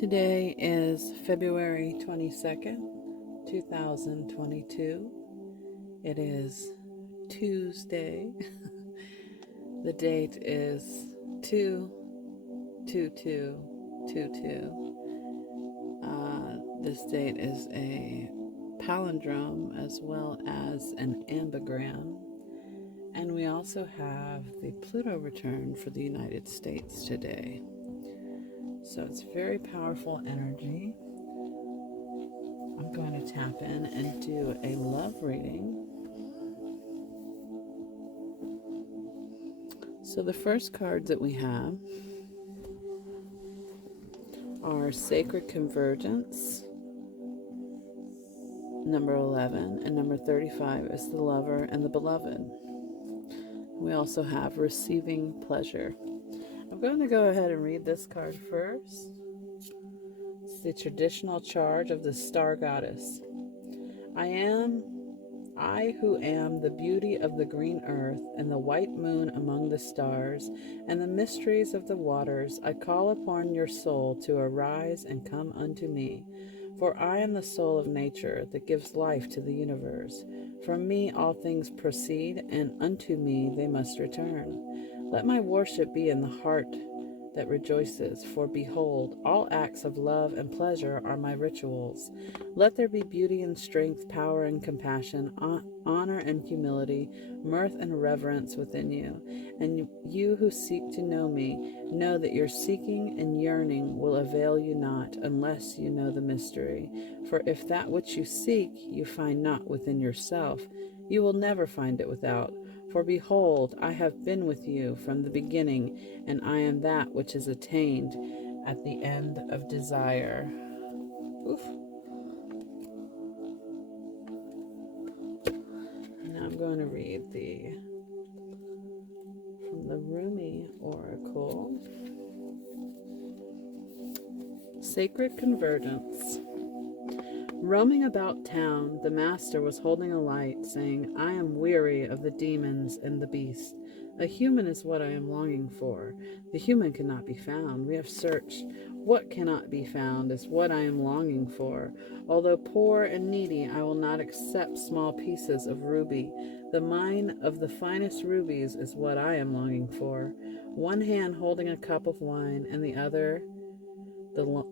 Today is February 22nd, 2022. It is Tuesday. The date is 2/22/22. This date is a palindrome as well as an ambigram. And we also have the Pluto return for the United States today. So it's very powerful energy. I'm going to tap in and do a love reading. So the first cards that we have are Sacred Convergence, number 11, and number 35 is the Lover and the Beloved. We also have Receiving Pleasure. I'm going to go ahead and read this card first. It's the traditional charge of the Star Goddess. I who am the beauty of the green earth and the white moon among the stars and the mysteries of the waters, I call upon your soul to arise and come unto me. For I am the soul of nature that gives life to the universe. From me all things proceed, and unto me they must return. Let my worship be in the heart that rejoices, for behold, all acts of love and pleasure are my rituals. Let there be beauty and strength, power and compassion, honor and humility, mirth and reverence within you. And you who seek to know me, know that your seeking and yearning will avail you not unless you know the mystery. For if that which you seek you find not within yourself, you will never find it without. For behold, I have been with you from the beginning, and I am that which is attained at the end of desire. Oof. Now I'm going to read from the Rumi Oracle. Sacred Convergence. Roaming about town, the master was holding a light, saying, I am weary of the demons and the beast. A human is what I am longing for. The human cannot be found. We have searched. What cannot be found is what I am longing for. Although poor and needy, I will not accept small pieces of ruby. The mine of the finest rubies is what I am longing for. One hand holding a cup of wine, and the other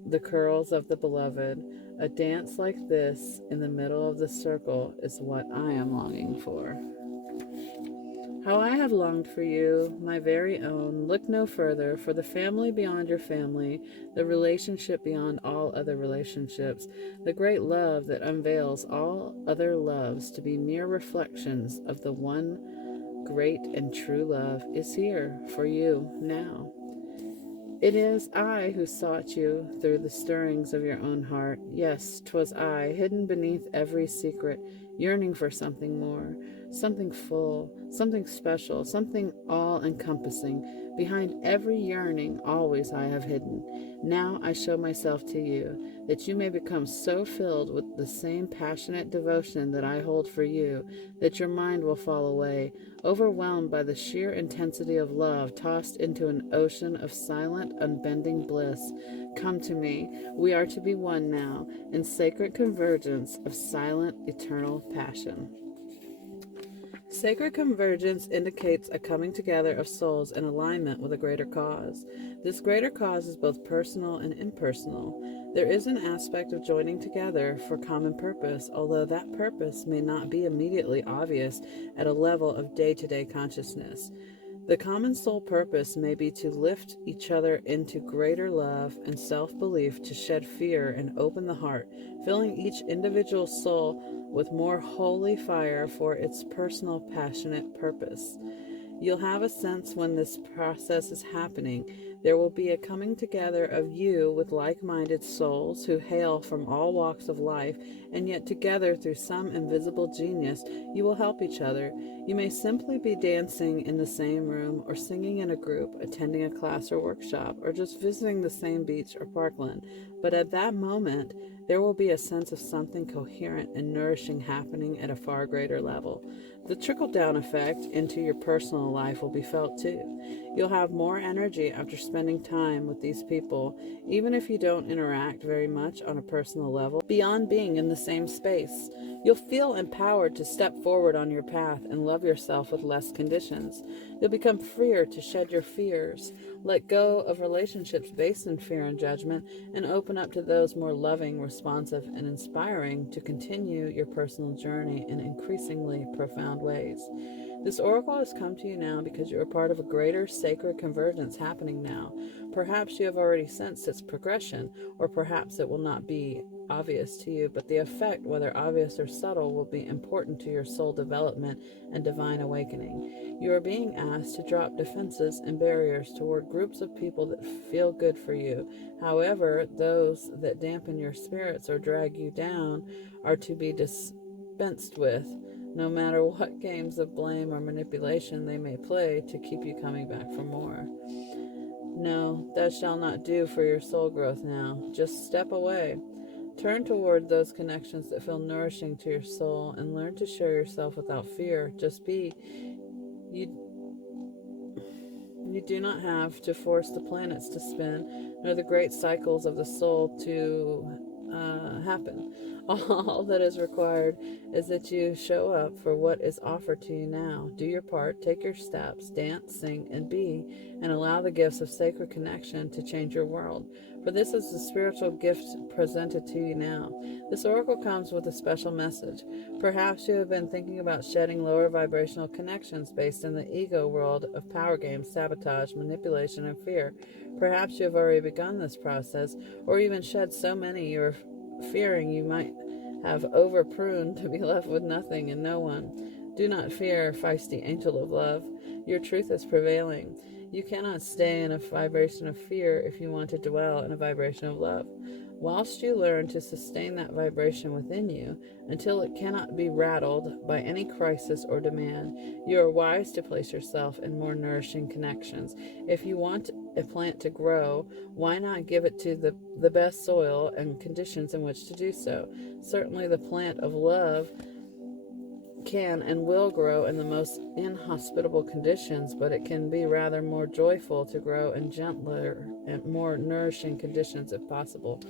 the curls of the beloved. A dance like this in the middle of the circle is what I am longing for. How I have longed for you, my very own. Look no further, for the family beyond your family, the relationship beyond all other relationships, the great love that unveils all other loves to be mere reflections of the one great and true love, is here for you now. It is I who sought you through the stirrings of your own heart. Yes, 'twas I, hidden beneath every secret, yearning for something more, something full, something special, something all-encompassing. Behind every yearning always I have hidden. Now I show myself to you, that you may become so filled with the same passionate devotion that I hold for you, that your mind will fall away, overwhelmed by the sheer intensity of love, tossed into an ocean of silent, unbending bliss. Come to me. We are to be one now, in sacred convergence of silent, eternal passion. Sacred convergence indicates a coming together of souls in alignment with a greater cause. This greater cause is both personal and impersonal. There is an aspect of joining together for common purpose, although that purpose may not be immediately obvious at a level of day-to-day consciousness. The common soul purpose may be to lift each other into greater love and self-belief, to shed fear and open the heart, filling each individual soul with more holy fire for its personal passionate purpose. You'll have a sense when this process is happening. There will be a coming together of you with like-minded souls who hail from all walks of life, and yet together through some invisible genius, you will help each other. You may simply be dancing in the same room, or singing in a group, attending a class or workshop, or just visiting the same beach or parkland. But at that moment, there will be a sense of something coherent and nourishing happening at a far greater level. The trickle-down effect into your personal life will be felt too. You'll have more energy after spending time with these people, even if you don't interact very much on a personal level, beyond being in the same space. You'll feel empowered to step forward on your path and love yourself with less conditions. You'll become freer to shed your fears, let go of relationships based in fear and judgment, and open up to those more loving, responsive, and inspiring to continue your personal journey in increasingly profound ways. This oracle has come to you now because you are part of a greater sacred convergence happening now. Perhaps you have already sensed its progression, or perhaps it will not be obvious to you, but the effect, whether obvious or subtle, will be important to your soul development and divine awakening. You are being asked to drop defenses and barriers toward groups of people that feel good for you. However, those that dampen your spirits or drag you down are to be dispensed with, no matter what games of blame or manipulation they may play to keep you coming back for more. No, that shall not do for your soul growth now. Just step away. Turn toward those connections that feel nourishing to your soul and learn to share yourself without fear. Just be. You do not have to force the planets to spin, nor the great cycles of the soul to happen. All that is required is that you show up for what is offered to you now. Do your part, take your steps, dance, sing, and be, and allow the gifts of sacred connection to change your world. For this is the spiritual gift presented to you now. This oracle comes with a special message. Perhaps you have been thinking about shedding lower vibrational connections based in the ego world of power games, sabotage, manipulation, and fear. Perhaps you have already begun this process, or even shed so many you are fearing you might have over-pruned to be left with nothing and no one. Do not fear, feisty angel of love. Your truth is prevailing. You cannot stay in a vibration of fear if you want to dwell in a vibration of love. Whilst you learn to sustain that vibration within you until it cannot be rattled by any crisis or demand, you are wise to place yourself in more nourishing connections. If you want a plant to grow, why not give it to the best soil and conditions in which to do so? Certainly the plant of love can and will grow in the most inhospitable conditions, but it can be rather more joyful to grow in gentler and more nourishing conditions if possible.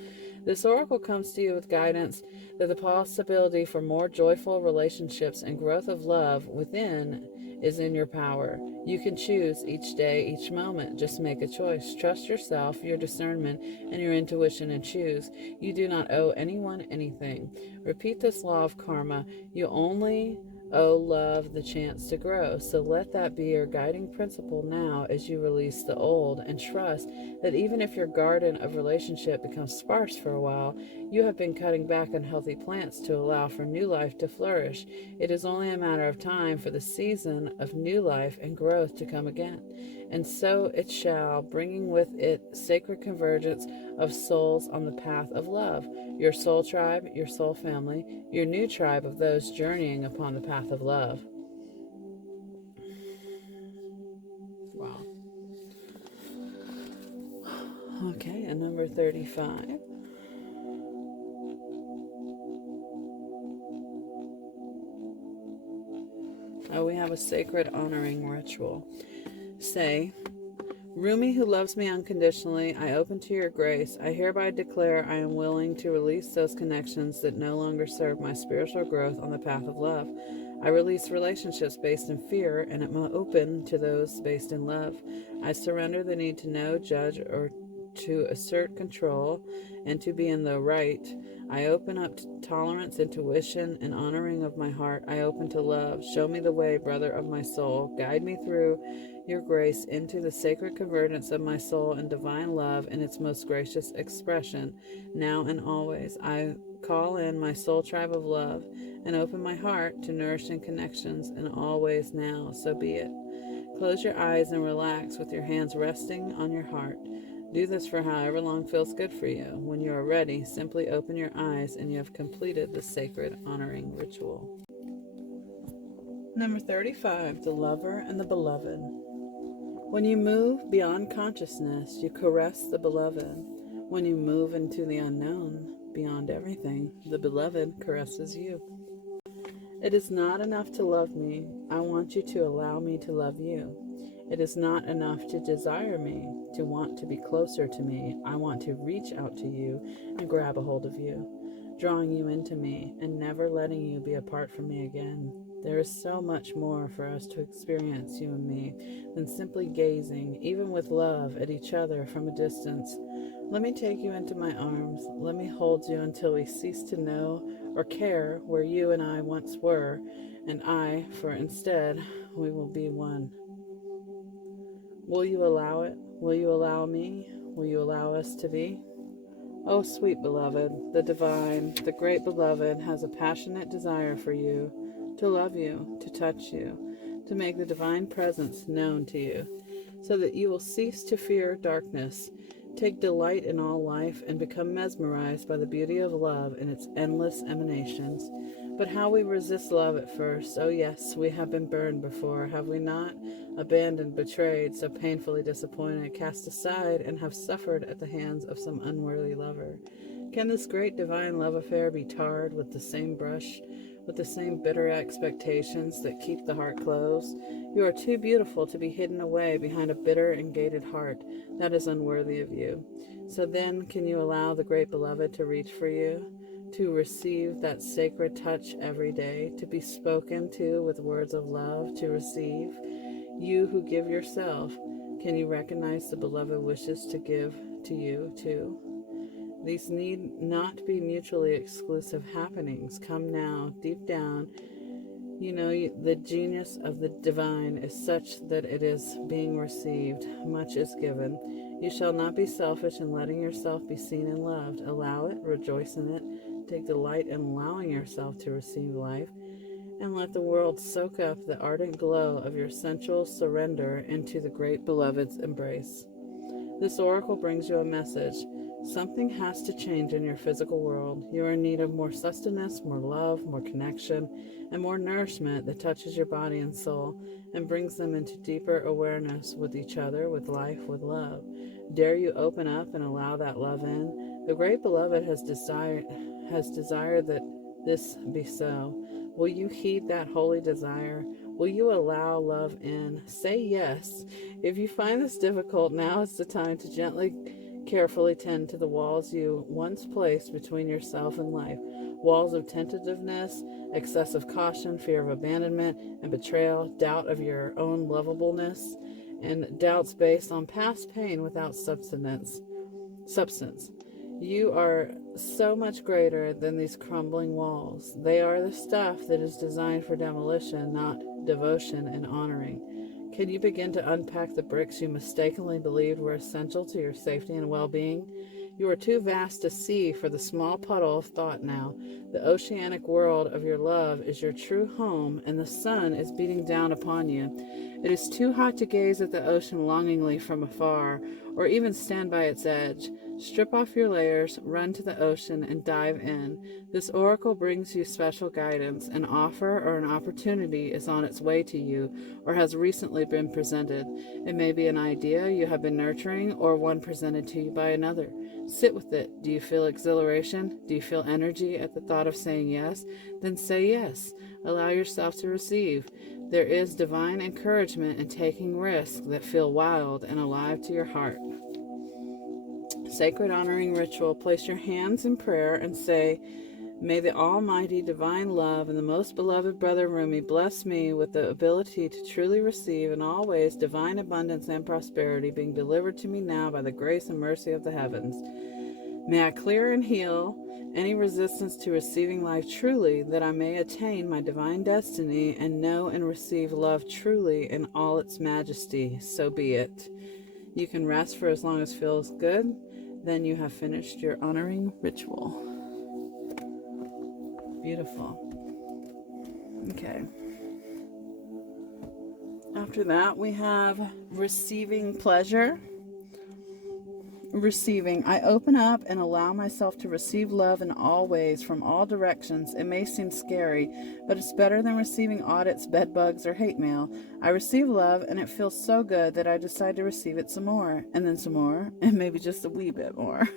This oracle comes to you with guidance that the possibility for more joyful relationships and growth of love within is in your power. You can choose each day, each moment. Just make a choice. Trust yourself, your discernment, and your intuition and choose. You do not owe anyone anything. Repeat this law of karma. You only owe love the chance to grow. So let that be your guiding principle now as you release the old, and trust that even if your garden of relationship becomes sparse for a while, you have been cutting back on healthy plants to allow for new life to flourish. It is only a matter of time for the season of new life and growth to come again. And so it shall, bringing with it sacred convergence of souls on the path of love. Your soul tribe, your soul family, your new tribe of those journeying upon the path of love. Wow. Okay, and number 35. Oh, we have a sacred honoring ritual. Say, Rumi, who loves me unconditionally, I open to your grace. I hereby declare I am willing to release those connections that no longer serve my spiritual growth on the path of love. I release relationships based in fear and am open to those based in love. I surrender the need to know, judge, or to assert control and to be in the right. I open up to tolerance, intuition, and honoring of my heart. I open to love. Show me the way, brother of my soul. Guide me through your grace into the sacred convergence of my soul and divine love in its most gracious expression, now and always. I call in my soul tribe of love and open my heart to nourishing connections in all ways now. So be it. Close your eyes and relax with your hands resting on your heart. Do this for however long feels good for you. When you are ready, simply open your eyes and you have completed the sacred honoring ritual. Number 35, the lover and the beloved. When you move beyond consciousness, you caress the beloved. When you move into the unknown, beyond everything, the beloved caresses you. It is not enough to love me. I want you to allow me to love you. It is not enough to desire me. to want to be closer to me. I want to reach out to you and grab a hold of you, drawing you into me and never letting you be apart from me again. There is so much more for us to experience, you and me, than simply gazing, even with love, at each other from a distance. Let me take you into my arms. Let me hold you until we cease to know or care where you and I once were, and for instead, we will be one. Will you allow it? Will you allow me? Will you allow us to be? Oh, sweet beloved, the divine, the great beloved has a passionate desire for you, to love you, to touch you, to make the divine presence known to you, so that you will cease to fear darkness, take delight in all life, and become mesmerized by the beauty of love in its endless emanations. But how we resist love at first. Oh yes, we have been burned before, have we not? Abandoned, betrayed, so painfully disappointed, cast aside, and have suffered at the hands of some unworthy lover. Can this great divine love affair be tarred with the same brush, with the same bitter expectations that keep the heart closed? You are too beautiful to be hidden away behind a bitter and gated heart that is unworthy of you. So then, can you allow the great beloved to reach for you, to receive that sacred touch every day, to be spoken to with words of love, to receive? You who give yourself, can you recognize the beloved wishes to give to you too? These need not be mutually exclusive happenings. Come now, deep down. You know, the genius of the divine is such that it is being received. Much is given. You shall not be selfish in letting yourself be seen and loved. Allow it, rejoice in it, take delight in allowing yourself to receive life, and let the world soak up the ardent glow of your sensual surrender into the great beloved's embrace. This oracle brings you a message. Something has to change in your physical world. You are in need of more sustenance, more love, more connection, and more nourishment that touches your body and soul and brings them into deeper awareness with each other, with life, with love. Dare you open up and allow that love in? The great beloved has desired that this be so. Will you heed that holy desire? Will you allow love in? Say yes. If you find this difficult, now is the time to gently, carefully tend to the walls you once placed between yourself and life. Walls of tentativeness, excessive caution, fear of abandonment and betrayal, doubt of your own lovableness, and doubts based on past pain without substance. You are so much greater than these crumbling walls. They are the stuff that is designed for demolition, not devotion and honoring. Can you begin to unpack the bricks you mistakenly believed were essential to your safety and well-being? You are too vast to see for the small puddle of thought now. The oceanic world of your love is your true home, and the sun is beating down upon you. It is too hot to gaze at the ocean longingly from afar, or even stand by its edge. Strip off your layers, run to the ocean, and dive in. This oracle brings you special guidance. An offer or an opportunity is on its way to you, or has recently been presented. It may be an idea you have been nurturing, or one presented to you by another. Sit with it. Do you feel exhilaration? Do you feel energy at the thought of saying yes? Then say yes. Allow yourself to receive. There is divine encouragement in taking risks that feel wild and alive to your heart. Sacred honoring ritual. Place your hands in prayer and say, may the almighty divine love and the most beloved brother Rumi bless me with the ability to truly receive in all ways divine abundance and prosperity being delivered to me now by the grace and mercy of the heavens. May I clear and heal any resistance to receiving life truly, that I may attain my divine destiny and know and receive love truly in all its majesty. So be it. You can rest for as long as feels good. Then you have finished your honoring ritual. Beautiful. Okay. After that, we have receiving pleasure. Receiving. I open up and allow myself to receive love in all ways, from all directions. It may seem scary, but it's better than receiving audits, bed bugs, or hate mail. I receive love, and it feels so good that I decide to receive it some more, and then some more, and maybe just a wee bit more.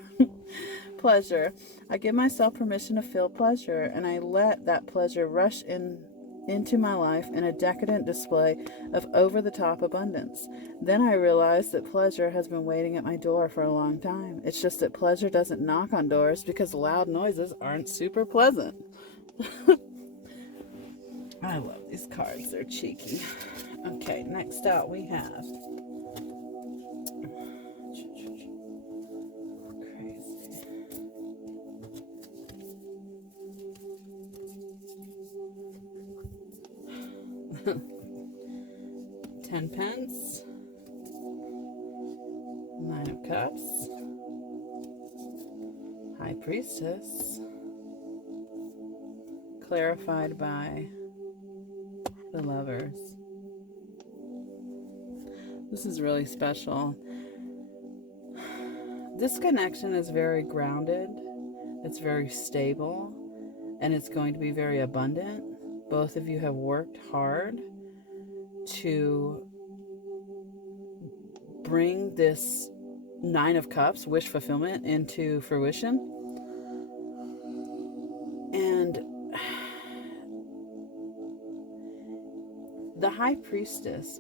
Pleasure. I give myself permission to feel pleasure, and I let that pleasure rush in into my life in a decadent display of over-the-top abundance. Then I realized that pleasure has been waiting at my door for a long time. It's just that pleasure doesn't knock on doors because loud noises aren't super pleasant. I love these cards. They're cheeky. Okay, next out we have... Crazy. 10 pence. 9 of cups. High priestess. Clarified by the lovers. This is really special. This connection is very grounded. It's very stable. And it's going to be very abundant. Both of you have worked hard to bring this 9 of Cups, wish fulfillment, into fruition. And the High Priestess,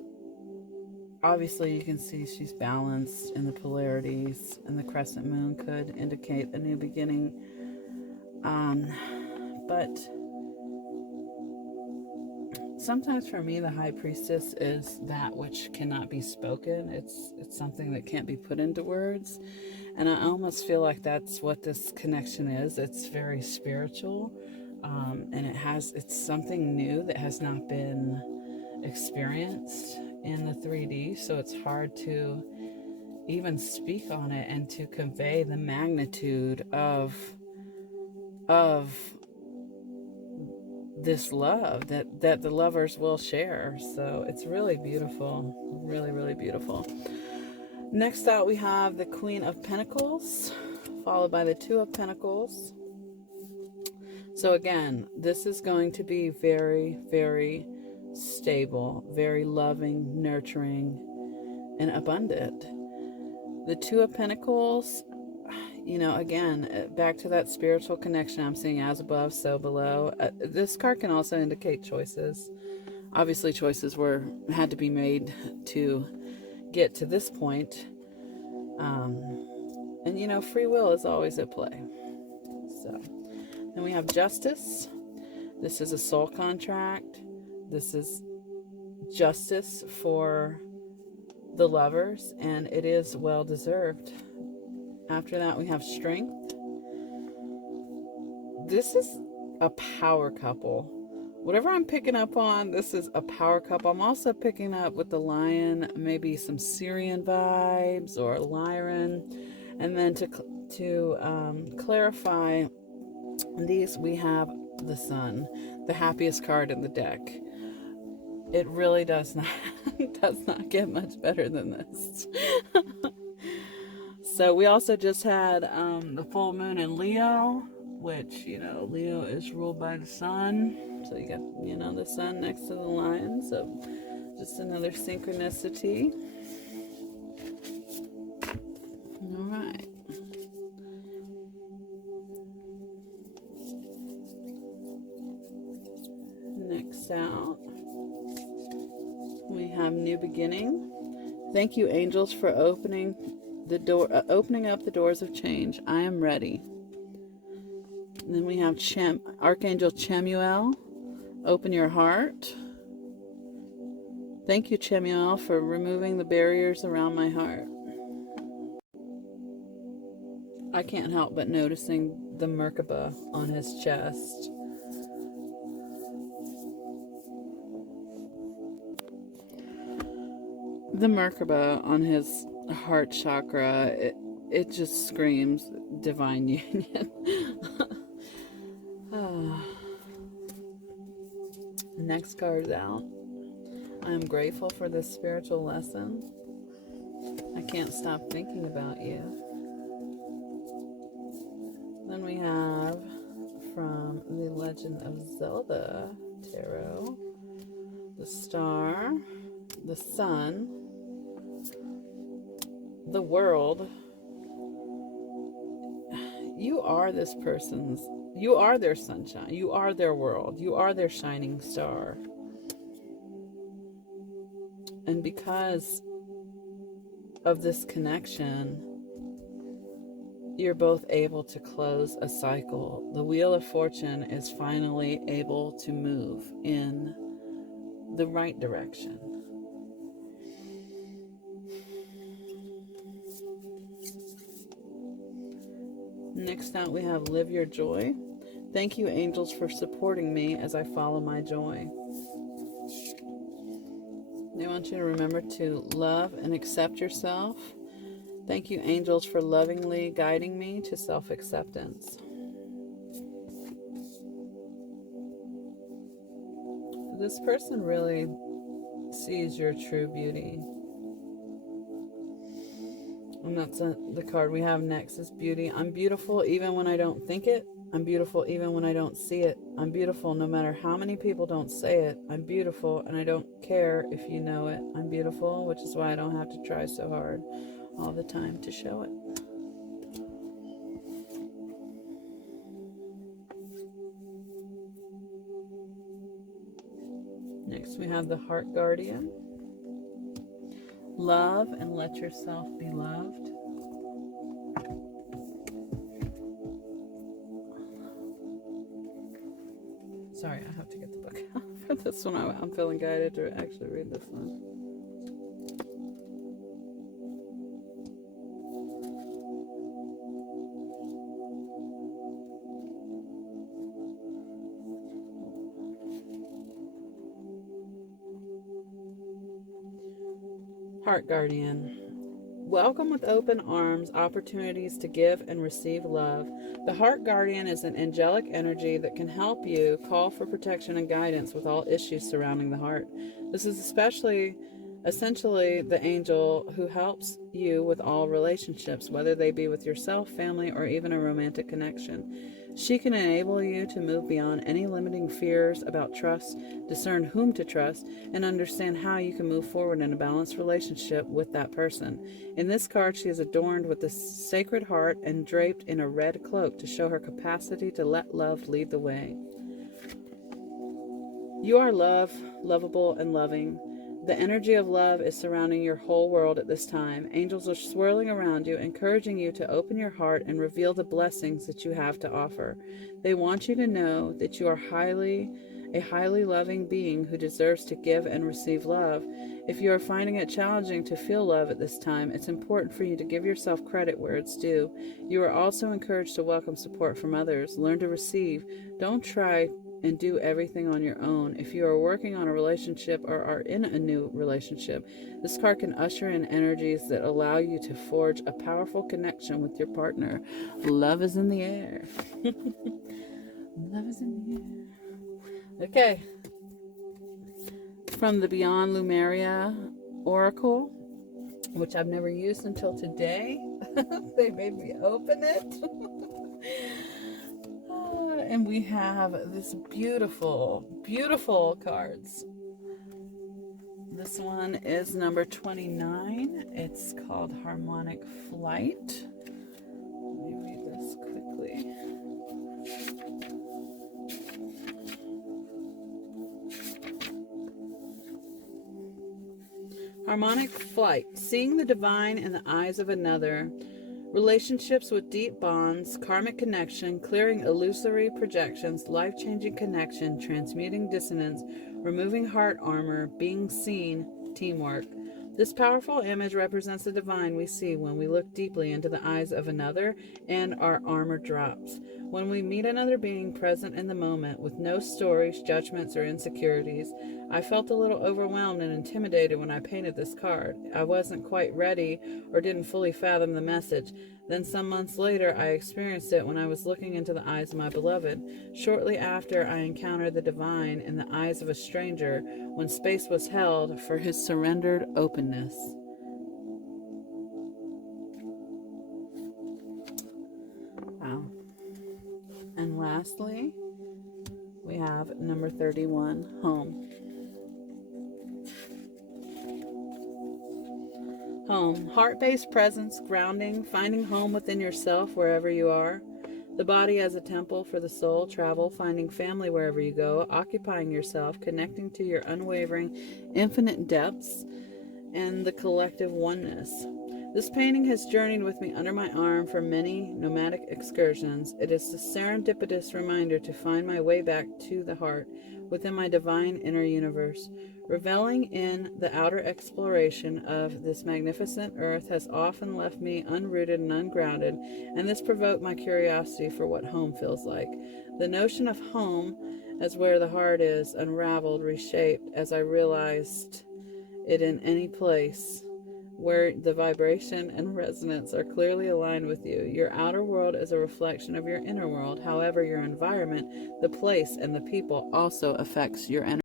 obviously you can see she's balanced in the polarities, and the crescent moon could indicate a new beginning. But sometimes for me, the High Priestess is that which cannot be spoken. It's something that can't be put into words. And I almost feel like that's what this connection is. It's very spiritual. And it's something new that has not been experienced in the 3D. So it's hard to even speak on it and to convey the magnitude of this love that the lovers will share. So it's really beautiful. Really, really beautiful. Next out we have the Queen of Pentacles, followed by the 2 of Pentacles. So again, this is going to be very, very stable, very loving, nurturing, and abundant. The 2 of Pentacles, you know, again, back to that spiritual connection I'm seeing, as above, so below. This card can also indicate choices. Obviously, choices had to be made to get to this point. And, you know, free will is always at play. So, then we have Justice. This is a soul contract. This is justice for the lovers, and it is well deserved. After that, we have Strength. This is a power couple. Whatever I'm picking up on, this is a power couple. I'm also picking up with the Lion, maybe some Syrian vibes or Lyran. And then to clarify these, we have the Sun, the happiest card in the deck. It really does not get much better than this. So we also just had the full moon in Leo, which, you know, Leo is ruled by the Sun. So you got, you know, the Sun next to the Lion. So just another synchronicity. All right. Next out, we have New Beginning. Thank you, angels, for opening up the doors of change. I am ready. And then we have Archangel Chamuel. Open your heart. Thank you, Chamuel, for removing the barriers around my heart. I can't help but noticing the Merkaba on his chest. The Merkaba on his heart chakra, it just screams divine union. Next card's out. I am grateful for this spiritual lesson. I can't stop thinking about you. Then we have from the Legend of Zelda Tarot, the Star, the Sun, the World. you are this person's, you are their sunshine, you are their world, you are their shining star. And because of this connection, you're both able to close a cycle. The Wheel of Fortune is finally able to move in the right direction. Next out, we have Live Your Joy. Thank you, angels, for supporting me as I follow my joy. They want you to remember to love and accept yourself. Thank you, angels, for lovingly guiding me to self-acceptance. This person really sees your true beauty. And that's the card we have next is Beauty. I'm beautiful even when I don't think it. I'm beautiful even when I don't see it. I'm beautiful no matter how many people don't say it. I'm beautiful and I don't care if you know it. I'm beautiful, which is why I don't have to try so hard all the time to show it. Next we have the Heart Guardian. Love and let yourself be loved. Sorry, I have to get the book out for this one. I'm feeling guided to actually read this one. Heart Guardian. Welcome with open arms, opportunities to give and receive love. The Heart Guardian is an angelic energy that can help you call for protection and guidance with all issues surrounding the heart. This is essentially the angel who helps you with all relationships, whether they be with yourself, family, or even a romantic connection. She can enable you to move beyond any limiting fears about trust, discern whom to trust, and understand how you can move forward in a balanced relationship with that person. In this card, she is adorned with the Sacred Heart and draped in a red cloak to show her capacity to let love lead the way. You are lovable, and loving. The energy of love is surrounding your whole world at this time. Angels are swirling around you, encouraging you to open your heart and reveal the blessings that you have to offer. They want you to know that you are a highly loving being who deserves to give and receive love. If you are finding it challenging to feel love at this time, it's important for you to give yourself credit where it's due. You are also encouraged to welcome support from others. Learn to receive. Don't try and do everything on your own. If you are working on a relationship or are in a new relationship, this card can usher in energies that allow you to forge a powerful connection with your partner. Love is in the air. Love is in the air. Okay. From the Beyond Lumeria Oracle, which I've never used until today. They made me open it. And we have this beautiful, beautiful cards. This one is number 29. It's called Harmonic Flight. Let me read this quickly. Harmonic Flight. Seeing the divine in the eyes of another. Relationships with deep bonds, karmic connection, clearing illusory projections, life-changing connection, transmuting dissonance, removing heart armor, being seen, teamwork. This powerful image represents the divine we see when we look deeply into the eyes of another and our armor drops. When we meet another being present in the moment with no stories, judgments, or insecurities. I felt a little overwhelmed and intimidated when I painted this card. I wasn't quite ready or didn't fully fathom the message. Then some months later, I experienced it when I was looking into the eyes of my beloved. Shortly after, I encountered the divine in the eyes of a stranger when space was held for his surrendered openness. Wow. And lastly, we have number 31, Home. Home. Heart-based presence, grounding, finding home within yourself wherever you are. The body as a temple for the soul, travel, finding family wherever you go, occupying yourself, connecting to your unwavering, infinite depths, and the collective oneness. This painting has journeyed with me under my arm for many nomadic excursions. It is a serendipitous reminder to find my way back to the heart, within my divine inner universe. Reveling in the outer exploration of this magnificent earth has often left me unrooted and ungrounded, and this provoked my curiosity for what home feels like. The notion of home as where the heart is unraveled, reshaped, as I realized it in any place where the vibration and resonance are clearly aligned with you. Your outer world is a reflection of your inner world. However, your environment, the place, and the people also affects your energy.